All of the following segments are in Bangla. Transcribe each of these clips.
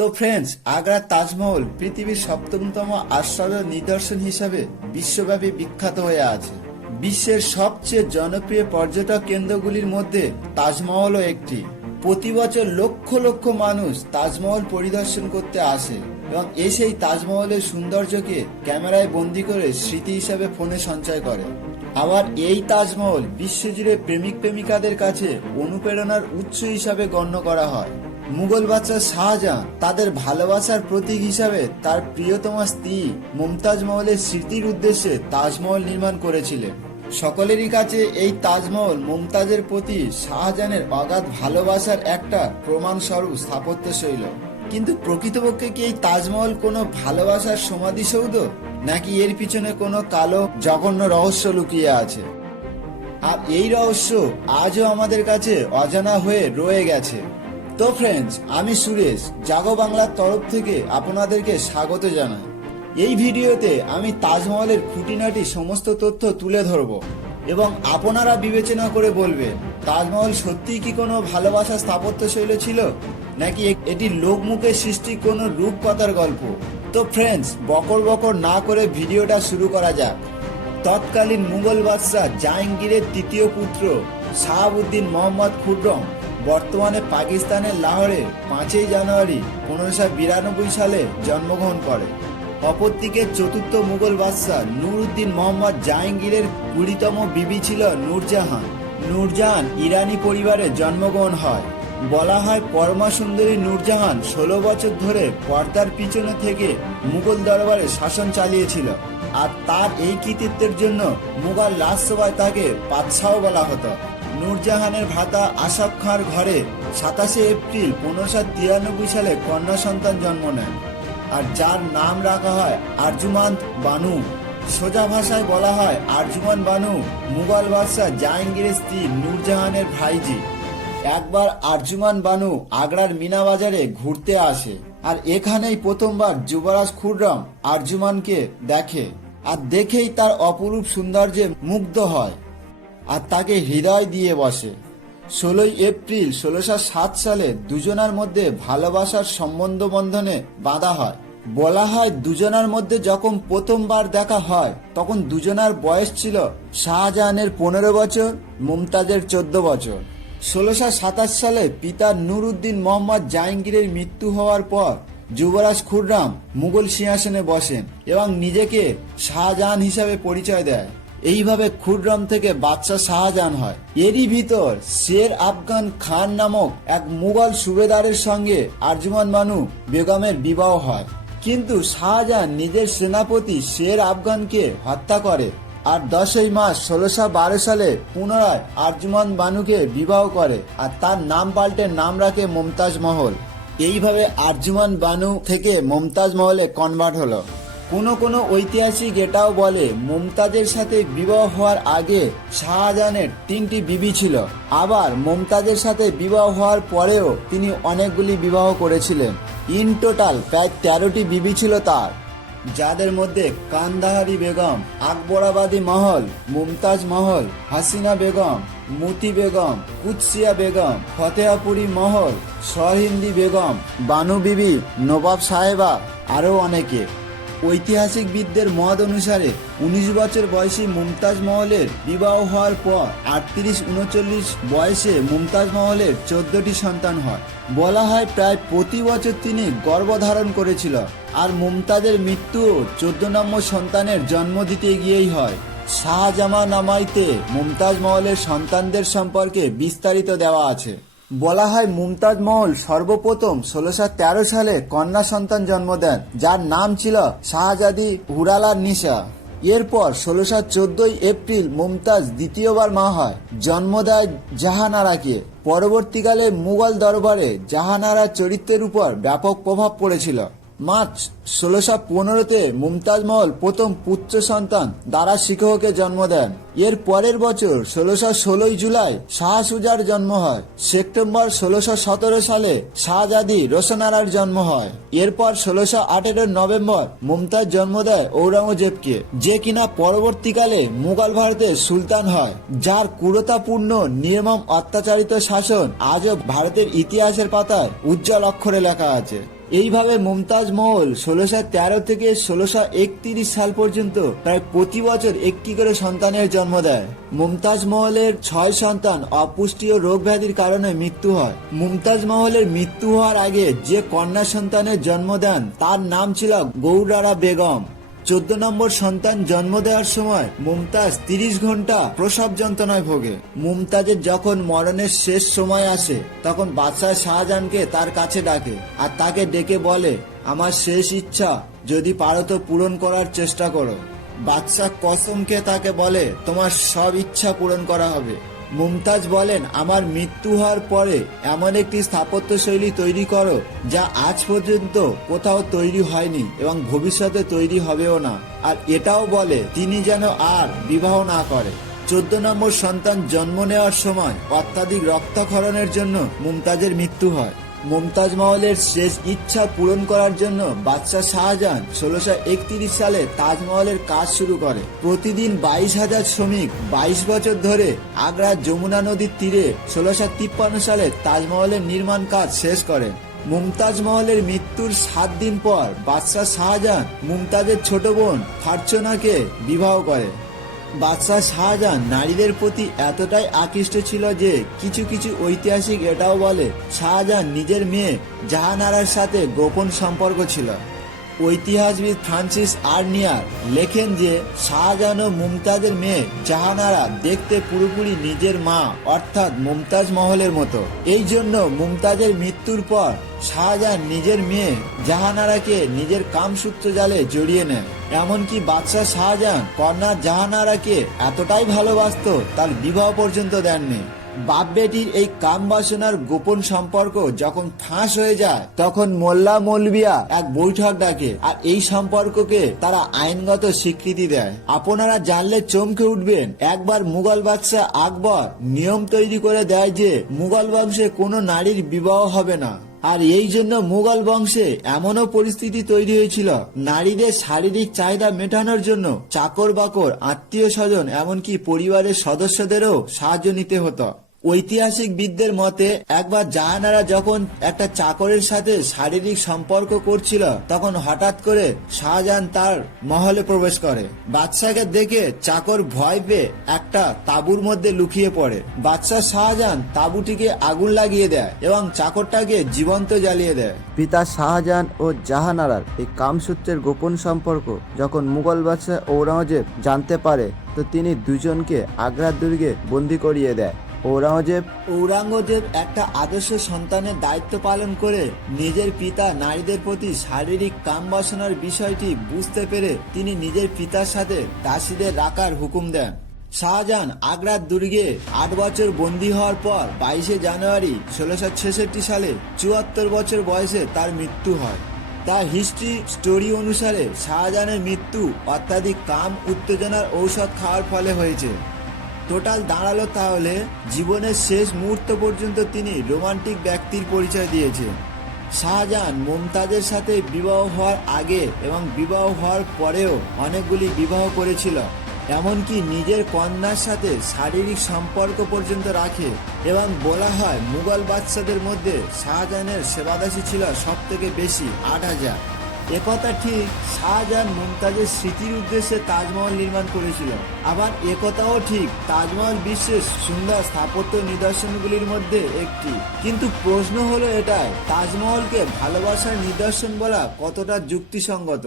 তো ফ্রেন্ডস, আগ্রার তাজমহল পৃথিবীর ৭ম আশ্চর্য নিদর্শন হিসাবে বিশ্বব্যাপী বিখ্যাত হয়ে আছে। বিশ্বের সবচেয়ে জনপ্রিয় পর্যটক কেন্দ্রগুলির মধ্যে তাজমহলও একটি। প্রতি বছর লক্ষ লক্ষ মানুষ তাজমহল পরিদর্শন করতে আসে এবং এসেই তাজমহলের সৌন্দর্যকে ক্যামেরায় বন্দী করে স্মৃতি হিসাবে ফোনে সঞ্চয় করে। আবার এই তাজমহল বিশ্বজুড়ে প্রেমিক প্রেমিকাদের কাছে অনুপ্রেরণার উৎস হিসাবে গণ্য করা হয়। মুঘল বাদশাহ শাহজাহান তাদের ভালোবাসার প্রতীক হিসাবে তার প্রিয়তমা স্ত্রী মুমতাজ মহলের স্মৃতির উদ্দেশ্যে তাজমহল নির্মাণ করেছিলেন। সকলেরই কাছে এই তাজমহল মুমতাজের প্রতি শাহজাহানের অগাধ ভালোবাসার একটা প্রমাণস্বরূপ স্থাপত্যশৈল। কিন্তু প্রকৃতপক্ষে কি এই তাজমহল কোনো ভালোবাসার সমাধিসৌধ, নাকি এর পিছনে কোনো কালো জঘন্য রহস্য লুকিয়ে আছে? আর এই রহস্য আজও আমাদের কাছে অজানা হয়ে রয়ে গেছে। তো ফ্রেন্ডস, আমি সুরেশ জাগো বাংলার তরফ থেকে আপনাদেরকে স্বাগত জানাই। এই ভিডিওতে আমি তাজমহলের খুঁটিনাটি সমস্ত তথ্য তুলে ধরব এবং আপনারা বিবেচনা করে বলবেন তাজমহল সত্যিই কি কোনো ভালোবাসার স্থাপত্যশৈলী ছিল, নাকি এটি লোকমুখে সৃষ্টি কোনো রূপকথার গল্প। তো ফ্রেন্ডস, বকর বকর না করে ভিডিওটা শুরু করা যাক। তৎকালীন মুঘল বাদশাহ জাহাঙ্গীরের তৃতীয় পুত্র শাহাবুদ্দিন মোহাম্মদ খুররম বর্তমানে পাকিস্তানের লাহোরে ৫ই জানুয়ারি ১৫৯২ সালে জন্মগ্রহণ করে। অপরদিকে চতুর্থ মুঘল বাদশাহ নুরউদ্দিন মোহাম্মদ জাহাঙ্গীরের ২০তম বিবি ছিল নূরজাহান। নূরজাহান ইরানি পরিবারে জন্মগ্রহণ হয়। বলা হয় পরমা সুন্দরী নূরজাহান ১৬ বছর ধরে পর্দার পিছনে থেকে মুঘল দরবারে শাসন চালিয়েছিল, আর তার এই কৃতিত্বের জন্য মুঘল রাজসভায় তাকে বাদশাহ বলা হতো। নূরজাহানের ভ্রাতা আশফ খাঁর ঘরে ২৭ এপ্রিল ১৫৯৩ সালে কন্যা সন্তান জন্ম নেন, আর যার নাম রাখা হয় আরজুমান্দ বানু। সোজা ভাষায় বলা হয় আরজুমান বানু মুঘল বাদশাহ জাহাঙ্গীরের স্ত্রী নূরজাহানের ভাইজি। একবার আরজুমান বানু আগ্রার মিনা বাজারে ঘুরতে আসে, আর এখানেই প্রথমবার যুবরাজ খুররম আরজুমানকে দেখে, আর দেখেই তার অপরূপ সৌন্দর্যে মুগ্ধ হয় আর তাকে হৃদয় দিয়ে বসে। ১৬ এপ্রিল ১৬০৭ সালে দুজনার মধ্যে ভালোবাসার সম্বন্ধ বন্ধনে বাঁধা হয়। বলা হয় দুজনার মধ্যে যখন প্রথমবার দেখা হয় তখন দুজনার বয়স ছিল শাহজাহানের ১৫ বছর, মুমতাজের ১৪ বছর। ১৬২৭ সালে পিতা নুরউদ্দিন মোহাম্মদ জাহাঙ্গীরের মৃত্যু হওয়ার পর যুবরাজ খুররম মুঘল সিংহাসনে বসেন এবং নিজেকে শাহজাহান হিসাবে পরিচয় দেয়। এইভাবে খুররম থেকে বাদশাহ শাহজাহান হয়। এরই ভিতর শের আফগান খান নামক এক মুঘল সুবেদারের সঙ্গে আরজুমান বানু বেগমের বিবাহ হয়, কিন্তু শাহজাহান নিজের সেনাপতি শের আফগানকে হত্যা করে, আর ১০ই মার্চ ১৬১২ সালে পুনরায় আরজুমান বানুকে বিবাহ করে, আর তার নাম পাল্টে নাম রাখে মুমতাজ মহল। এইভাবে আরজুমান বানু থেকে মুমতাজ মহলে কনভার্ট হলো। কোনো ঐতিহাসিক এটাও বলে মুমতাজের সাথে বিবাহ হওয়ার আগে শাহজাহানের ৩টি বিবি ছিল, আবার মুমতাজের সাথে বিবাহ হওয়ার পরেও তিনি অনেকগুলি বিবাহ করেছিলেন। ইন টোটাল প্রায় ১৩টি বিবি ছিল তার, যাদের মধ্যে কান্দাহারি বেগম, আকবরাবাদী মহল, মুমতাজ মহল, হাসিনা বেগম, মুতি বেগম, কুৎসিয়া বেগম, ফতেহাপুরি মহল, সরহিন্দি বেগম, বানু বিবি, নবাব সাহেবা, আরও অনেকে। ঐতিহাসিকবিদদের মত অনুসারে ১৯ বছর বয়সী মুমতাজ মহলের বিবাহ হওয়ার পর ৩৮-৩৯ বয়সে মুমতাজ মহলের ১৪টি সন্তান হয়। বলা হয় প্রায় প্রতি বছর তিনি গর্ভধারণ করেছিল, আর মুমতাজের মৃত্যুও ১৪ নম্বর সন্তানের জন্ম দিতে গিয়েই হয়। শাহজামানামাইতে মুমতাজ মহলের সন্তানদের সম্পর্কে বিস্তারিত দেওয়া আছে। বলা হয় মুমতাজ মহল সর্বপ্রথম ১৬১৩ সালে কন্যা সন্তান জন্ম দেন, যার নাম ছিল শাহজাদি হুরালার নিশা। এরপর ১৬১৪ এপ্রিল মুমতাজ দ্বিতীয়বার মা হয়, জন্ম দেয় জাহানারাকে। পরবর্তীকালে মুঘল দরবারে জাহানারার চরিত্রের উপর ব্যাপক প্রভাব পড়েছিল। মার্চ ১৬১৫-তে মুমতাজ মহল প্রথম পুত্র সন্তান দারা শিখোহকে জন্ম দেন। এর পরের বছর ১৬১৬ জুলাই শাহ সুজার জন্ম হয়। সেপ্টেম্বর ১৬১৭ সালে শাহজাদি রোশনারার জন্ম হয়। এরপর ১৬১৮ নভেম্বর মুমতাজ জন্ম দেয় ঔরঙ্গজেবকে, যে কিনা পরবর্তীকালে মুঘল ভারতের সুলতান হয়, যার ক্রূরতাপূর্ণ নির্মম অত্যাচারিত শাসন আজও ভারতের ইতিহাসের পাতায় উজ্জ্বল অক্ষরে লেখা আছে। এইভাবে মুমতাজ মহল 1613 থেকে 1631 সাল পর্যন্ত প্রায় প্রতি বছর একটি করে সন্তানের জন্ম দেয়। মুমতাজ মহলের 6 সন্তান অপুষ্টি ও রোগ ব্যাধির কারণে মৃত্যু হয়। মুমতাজ মহলের মৃত্যু হওয়ার আগে যে কন্যা সন্তানের জন্ম দেন তার নাম ছিল গৌরারা বেগম। 14 নম্বর সন্তান জন্ম দেওয়ার সময় মুমতাজ 30 ঘন্টা প্রসব যন্ত্রণায় ভোগে। মুমতাজের যখন মরণের শেষ সময় আসে তখন বাদশাহ শাহজাহানকে তার কাছে ডাকে আর তাকে ডেকে বলে, আমার শেষ ইচ্ছা যদি পারো তো পূরণ করার চেষ্টা করো। বাদশাহ কসমকে তাকে বলে, তোমার সব ইচ্ছা পূরণ করা হবে। মুমতাজ বলেন, আমার মৃত্যু হওয়ার পরে এমন একটি স্থাপত্য শৈলী তৈরি করো যা আজ পর্যন্ত কোথাও তৈরি হয়নি এবং ভবিষ্যতে তৈরি হবেও না। আর এটাও বলে তিনি যেন আর বিবাহ না করে। 14 নম্বর সন্তান জন্ম নেওয়ার সময় অত্যাধিক রক্তক্ষরণের জন্য মুমতাজের মৃত্যু হয়। মুমতাজ মহলের শেষ ইচ্ছা পূরণ করার জন্য বাদশাহ শাহজাহান 1631 সালে তাজমহলের কাজ শুরু করে। প্রতিদিন 22,000 শ্রমিক 22 বছর ধরে আগ্রার যমুনা নদীর তীরে 1653 সালে তাজমহলের নির্মাণ কাজ শেষ করেন। মুমতাজ মহলের মৃত্যুর 7 দিন পর বাদশাহ শাহজাহান মুমতাজের ছোট বোন ফারচনাকে বিবাহ করে। বাদশাহ শাহজাহান নারীদের প্রতি এতটাই আকৃষ্ট ছিল যে কিছু কিছু ঐতিহাসিক এটাও বলে শাহজাহান নিজের মেয়ে জাহানারার সাথে গোপন সম্পর্ক ছিল। ঐতিহাসবিদ ফ্রান্সিস আর্নিয়ার লেখেন যে শাহজাহান ও মুমতাজের মেয়ে জাহানারা দেখতে পুরোপুরি নিজের মা অর্থাৎ মুমতাজ মহলের মতো। এই জন্য মুমতাজের মৃত্যুর পর শাহজাহান নিজের মেয়ে জাহানারাকে নিজের কামসূত্র জালে জড়িয়ে নেয়। এমনকি বাদশাহ শাহজাহান কন্যা জাহানারাকে এতটাই ভালোবাসতো তার বিবাহ পর্যন্ত দেননি। বাপ বেটির এই কাম বাসনার গোপন সম্পর্ক যখন ফাঁস হয়ে যায় তখন মোল্লা মৌলবিয়া এক বৈঠক ডাকে আর এই সম্পর্ককে তারা আইনগত স্বীকৃতি দেয়। আপনারা জানলে চমকে উঠবেন, একবার মুঘল বাদশাহ আকবর নিয়ম তৈরি করে দেয় যে মুঘল বংশে কোনো নারীর বিবাহ হবে না। আর এই জন্য মুঘল বংশে এমনও পরিস্থিতি তৈরি হয়েছিল নারীদের শারীরিক চাহিদা মেটানোর জন্য চাকর বাকর আত্মীয় স্বজন এমনকি পরিবারের সদস্যদেরও সাহায্য নিতে হতো। ঐতিহাসিকবিদদের মতে একবার জাহানারা যখন একটা চাকরের সাথে শারীরিক সম্পর্ক করছিল তখন হঠাৎ করে শাহজাহান তার মহলে প্রবেশ করে। বাদশাকে দেখে চাকর ভয় পেয়ে একটা তাঁবুর মধ্যে লুকিয়ে পড়ে। বাদশাহ শাহজাহান তাঁবুটিকে আগুন লাগিয়ে দেয় এবং চাকরটাকে জীবন্ত জ্বালিয়ে দেয়। পিতা শাহজাহান ও জাহানারার এই কামসূত্রের গোপন সম্পর্ক যখন মুঘল বাদশাহ ঔরঙ্গজেব জানতে পারে তো তিনি দুজনকে আগ্রার দুর্গে বন্দী করিয়ে দেয়। ঔরঙ্গজেব একটা আদর্শ সন্তানের দায়িত্ব পালন করে নিজের পিতা নারীদের প্রতি শারীরিক কাম বাসনার বিষয়টি বুঝতে পেরে তিনি নিজের পিতার সাথে দাসীদের রাখার হুকুম দেন। শাহজাহান আগ্রার দুর্গে 8 বছর বন্দী হওয়ার পর 22 জানুয়ারি 1666 সালে 74 বছর বয়সে তার মৃত্যু হয়। তার হিস্ট্রি স্টোরি অনুসারে শাহজাহানের মৃত্যু অত্যাধিক কাম উত্তেজনার ঔষধ খাওয়ার ফলে হয়েছে। টোটাল দাঁড়ালো তাহলে জীবনের শেষ মুহূর্ত পর্যন্ত তিনি রোমান্টিক ব্যক্তির পরিচয় দিয়েছেন। শাহজাহান মুমতাজের সাথে বিবাহ হওয়ার আগে এবং বিবাহ হওয়ার পরেও অনেকগুলি বিবাহ করেছিল, এমনকি নিজের কন্যার সাথে শারীরিক সম্পর্ক পর্যন্ত রাখে। এবং বলা হয় মুঘল বাদশাদের মধ্যে শাহজাহানের সেবাদাসী ছিল সব থেকে বেশি 8,000। একথা ঠিক, শাহজাহান মুমতাজের স্মৃতির উদ্দেশ্যে তাজমহল নির্মাণ করেছিল। আবার একথাও ঠিক, তাজমহল বিশ্বের সুন্দর স্থাপত্য নিদর্শনগুলির মধ্যে একটি। কিন্তু প্রশ্ন হলো এটাই, তাজমহলকে ভালোবাসার নিদর্শন বলা কতটা যুক্তিসঙ্গত?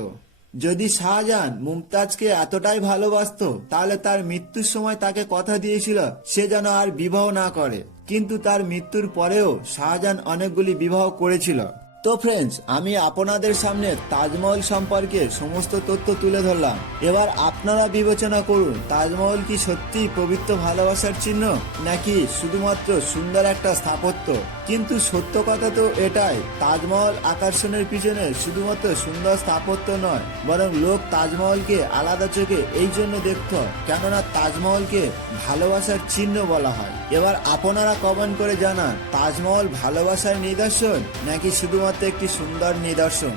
যদি শাহজাহান মুমতাজকে এতটাই ভালোবাসতো তাহলে তার মৃত্যুর সময় তাকে কথা দিয়েছিল সে যেন আর বিবাহ না করে, কিন্তু তার মৃত্যুর পরেও শাহজাহান অনেকগুলি বিবাহ করেছিল। তো ফ্রেন্ডস, আমি আপনাদের সামনে তাজমহল সম্পর্কে সমস্ত তথ্য তুলে ধরলাম। এবার আপনারা বিবেচনা করুন, তাজমহল কি সত্যি পবিত্র ভালোবাসার চিহ্ন নাকি শুধুমাত্র সুন্দর একটা স্থাপত্য? কিন্তু সত্য কথা তো এটাই, তাজমহল আকর্ষণের পিছনে শুধুমাত্র সুন্দর স্থাপত্য নয়, বরং লোক তাজমহলকে আলাদা চোখে এই জন্য দেখত কেননা তাজমহলকে ভালোবাসার চিহ্ন বলা হয়। এবার আপনারা কমেন্ট করে জানান, তাজমহল ভালোবাসার নিদর্শন নাকি শুধুমাত্র একটি সুন্দর নিদর্শন?